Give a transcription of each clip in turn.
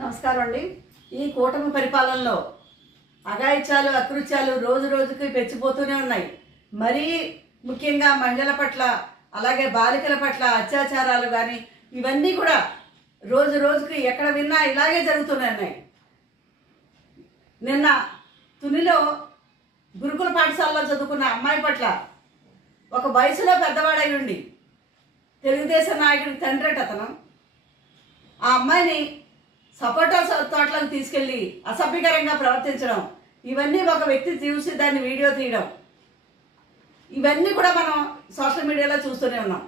నమస్కారం అండి. ఈ కూటమి పరిపాలనలో అఘాయిత్యాలు అకృత్యాలు రోజు రోజుకి పెంచిపోతూనే ఉన్నాయి. మరీ ముఖ్యంగా మహిళల పట్ల అలాగే బాలికల పట్ల అత్యాచారాలు కానీ ఇవన్నీ కూడా రోజు రోజుకి ఎక్కడ విన్నా ఇలాగే జరుగుతున్నాయి. నిన్న తునిలో గురుకుల పాఠశాలలో చదువుకున్న అమ్మాయి పట్ల ఒక వయసులో పెద్దవాడై ఉండి తెలుగుదేశం నాయకుడికి తండ్రి అతను ఆ అమ్మాయిని సపోటా తోటలకు తీసుకెళ్లి అసభ్యకరంగా ప్రవర్తించడం, ఇవన్నీ ఒక వ్యక్తి చూసి దాన్ని వీడియో తీయడం, ఇవన్నీ కూడా మనం సోషల్ మీడియాలో చూస్తూనే ఉన్నాం.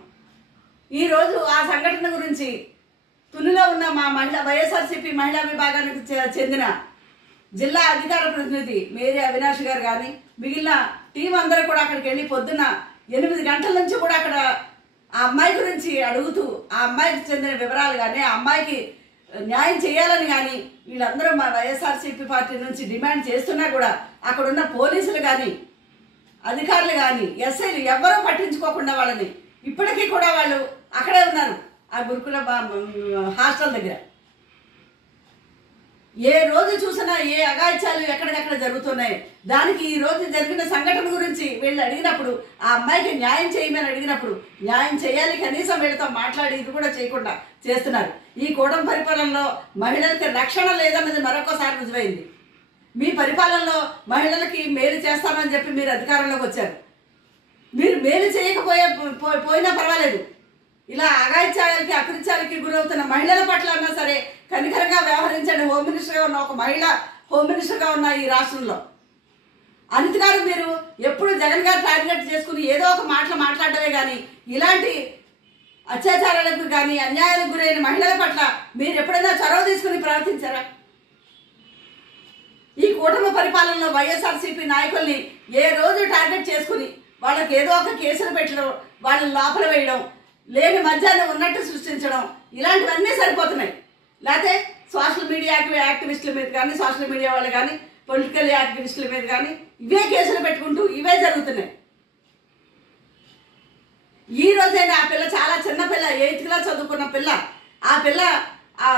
ఈరోజు ఆ సంఘటన గురించి తునిలో ఉన్న మా వైఎస్ఆర్సీపీ మహిళా విభాగానికి చెందిన జిల్లా అధికార ప్రతినిధి మేరీ అవినాష్ గారు కానీ మిగిలిన టీం అందరూ కూడా అక్కడికి వెళ్ళి పొద్దున్న 8 గంటల నుంచి కూడా అక్కడ ఆ అమ్మాయి గురించి అడుగుతూ ఆ అమ్మాయికి చెందిన వివరాలు కానీ ఆ అమ్మాయికి న్యాయం చేయాలని కానీ వీళ్ళందరూ మా వైఎస్ఆర్సీపీ పార్టీ నుంచి డిమాండ్ చేస్తున్నా కూడా అక్కడున్న పోలీసులు కానీ అధికారులు కానీ ఎస్ఐలు ఎవ్వరూ పట్టించుకోకుండా వాళ్ళని ఇప్పటికీ కూడా వాళ్ళు అక్కడే ఉన్నారు ఆ గురుకుల హాస్టల్ దగ్గర. ఏ రోజు చూసినా ఏ అఘాయిత్యాలు ఎక్కడికక్కడ జరుగుతున్నాయి. దానికి ఈ రోజు జరిగిన సంఘటన గురించి వీళ్ళు అడిగినప్పుడు ఆ అమ్మాయికి న్యాయం చేయమని అడిగినప్పుడు న్యాయం చేయాలి, కనీసం వీళ్ళతో మాట్లాడి ఇది కూడా చేయకుండా చేస్తున్నారు. ఈ కూటమి పరిపాలనలో మహిళలకి రక్షణ లేదన్నది మరొకసారి రుజువైంది. మీ పరిపాలనలో మహిళలకి మేలు చేస్తామని చెప్పి మీరు అధికారంలోకి వచ్చారు. మీరు మేలు పోయినా పర్వాలేదు, ఇలా అఘాయిత్యాలకి అకృత్యాలకి గురవుతున్న మహిళల పట్ల అన్నా సరే కనికరంగా వ్యవహరించండి. హోమ్ మినిస్టర్గా ఉన్న ఒక మహిళ హోమ్ మినిస్టర్గా ఉన్న ఈ రాష్ట్రంలో అనిత గారు మీరు ఎప్పుడు జగన్ గారు టార్గెట్ చేసుకుని ఏదో ఒక మాట్లాడటమే కానీ ఇలాంటి అత్యాచారాలకు కానీ అన్యాయాలకు గురైన మహిళల పట్ల మీరు ఎప్పుడైనా చొరవ తీసుకుని ప్రవర్తించారా? ఈ కూటమి పరిపాలనలో వైఎస్ఆర్సీపీ నాయకుల్ని ఏ రోజు టార్గెట్ చేసుకుని వాళ్ళకి ఏదో ఒక కేసులు పెట్టడం, వాళ్ళని లోపల వేయడం, లేని మధ్యాహ్నం ఉన్నట్టు సృష్టించడం, ఇలాంటివన్నీ సరిపోతున్నాయి. లేకపోతే సోషల్ మీడియా యాక్టివిస్టుల మీద కానీ సోషల్ మీడియా వాళ్ళు కానీ పొలిటికల్ యాక్టివిస్టుల మీద కానీ ఇవే కేసులు పెట్టుకుంటూ ఇవే జరుగుతున్నాయి. ఈ రోజైనా ఆ పిల్ల చాలా చిన్న పిల్ల, 8th క్లాస్ చదువుకున్న పిల్ల, ఆ పిల్ల ఆ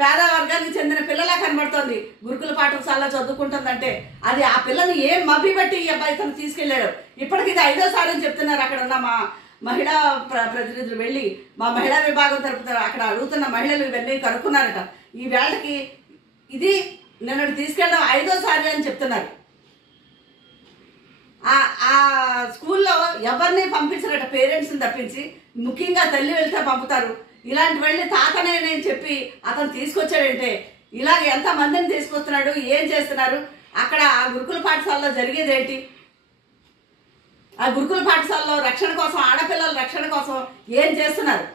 పేద వర్గానికి చెందిన పిల్లలా కనబడుతోంది. గురుకుల పాఠశాలలో చదువుకుంటుందంటే అది ఆ పిల్లని ఏం మభ్య బట్టి ఈ అబ్బాయి తను తీసుకెళ్లాడు. ఇప్పటికి ఇది 5వ సారి అని చెప్తున్నారు. అక్కడ ఉన్న మా మహిళా ప్రతినిధులు వెళ్ళి మా మహిళా విభాగం తరపున అక్కడ అడుగుతున్న మహిళలు ఇవన్నీ కనుక్కున్నారట. ఈ వేళకి ఇది నిన్నటి తీసుకెళ్ళడం 5వ సారి అని చెప్తున్నారు. ఆ స్కూల్లో ఎవరిని పంపించారట, పేరెంట్స్ని తప్పించి. ముఖ్యంగా తల్లి వెళ్తే పంపుతారు. ఇలాంటి వెళ్ళి తాతనే నేను చెప్పి అతను తీసుకొచ్చాడంటే ఇలాగ ఎంతమందిని తీసుకొస్తున్నాడు, ఏం చేస్తున్నారు, అక్కడ ఆ గురుకుల పాఠశాలలో జరిగేది ఏంటి? ఆ గురుకుల పాఠశాలలో రక్షణ కోసం, ఆడపిల్లల రక్షణ కోసం ఏం చేస్తున్నారు?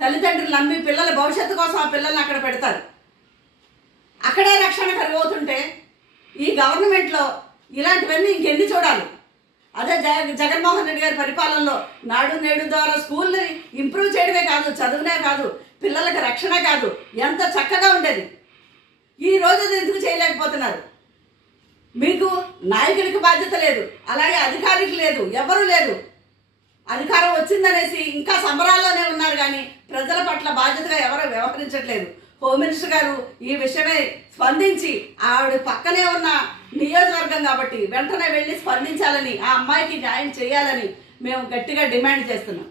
తల్లిదండ్రులు నమ్మి పిల్లల భవిష్యత్తు కోసం ఆ పిల్లల్ని అక్కడ పెడతారు. అక్కడే రక్షణ కరువవుతుంటే ఈ గవర్నమెంట్లో ఇలాంటివన్నీ ఇంకెన్ని చూడాలి? అదే జగన్మోహన్ రెడ్డి గారి పరిపాలనలో నాడు నేడు ద్వారా స్కూల్ని ఇంప్రూవ్ చేయడమే కాదు, చదువునే కాదు, పిల్లలకు రక్షణ కాదు, ఎంత చక్కగా ఉండేది. ఈ రోజు ఎందుకు చేయలేకపోతున్నారు? మీకు నాయకులకి బాధ్యత లేదు, అలాగే అధికారికి లేదు, ఎవరు లేదు. అధికారం వచ్చిందనేసి ఇంకా సంబరాల్లోనే ఉన్నారు కానీ ప్రజల పట్ల బాధ్యతగా ఎవరు వ్యవహరించట్లేదు. హోమ్ మినిస్టర్ గారు ఈ విషయమే స్పందించి ఆవిడ పక్కనే ఉన్న నియోజకవర్గం కాబట్టి వెంటనే వెళ్ళి స్పందించాలని, ఆ అమ్మాయికి న్యాయం చేయాలని మేము గట్టిగా డిమాండ్ చేస్తున్నాం.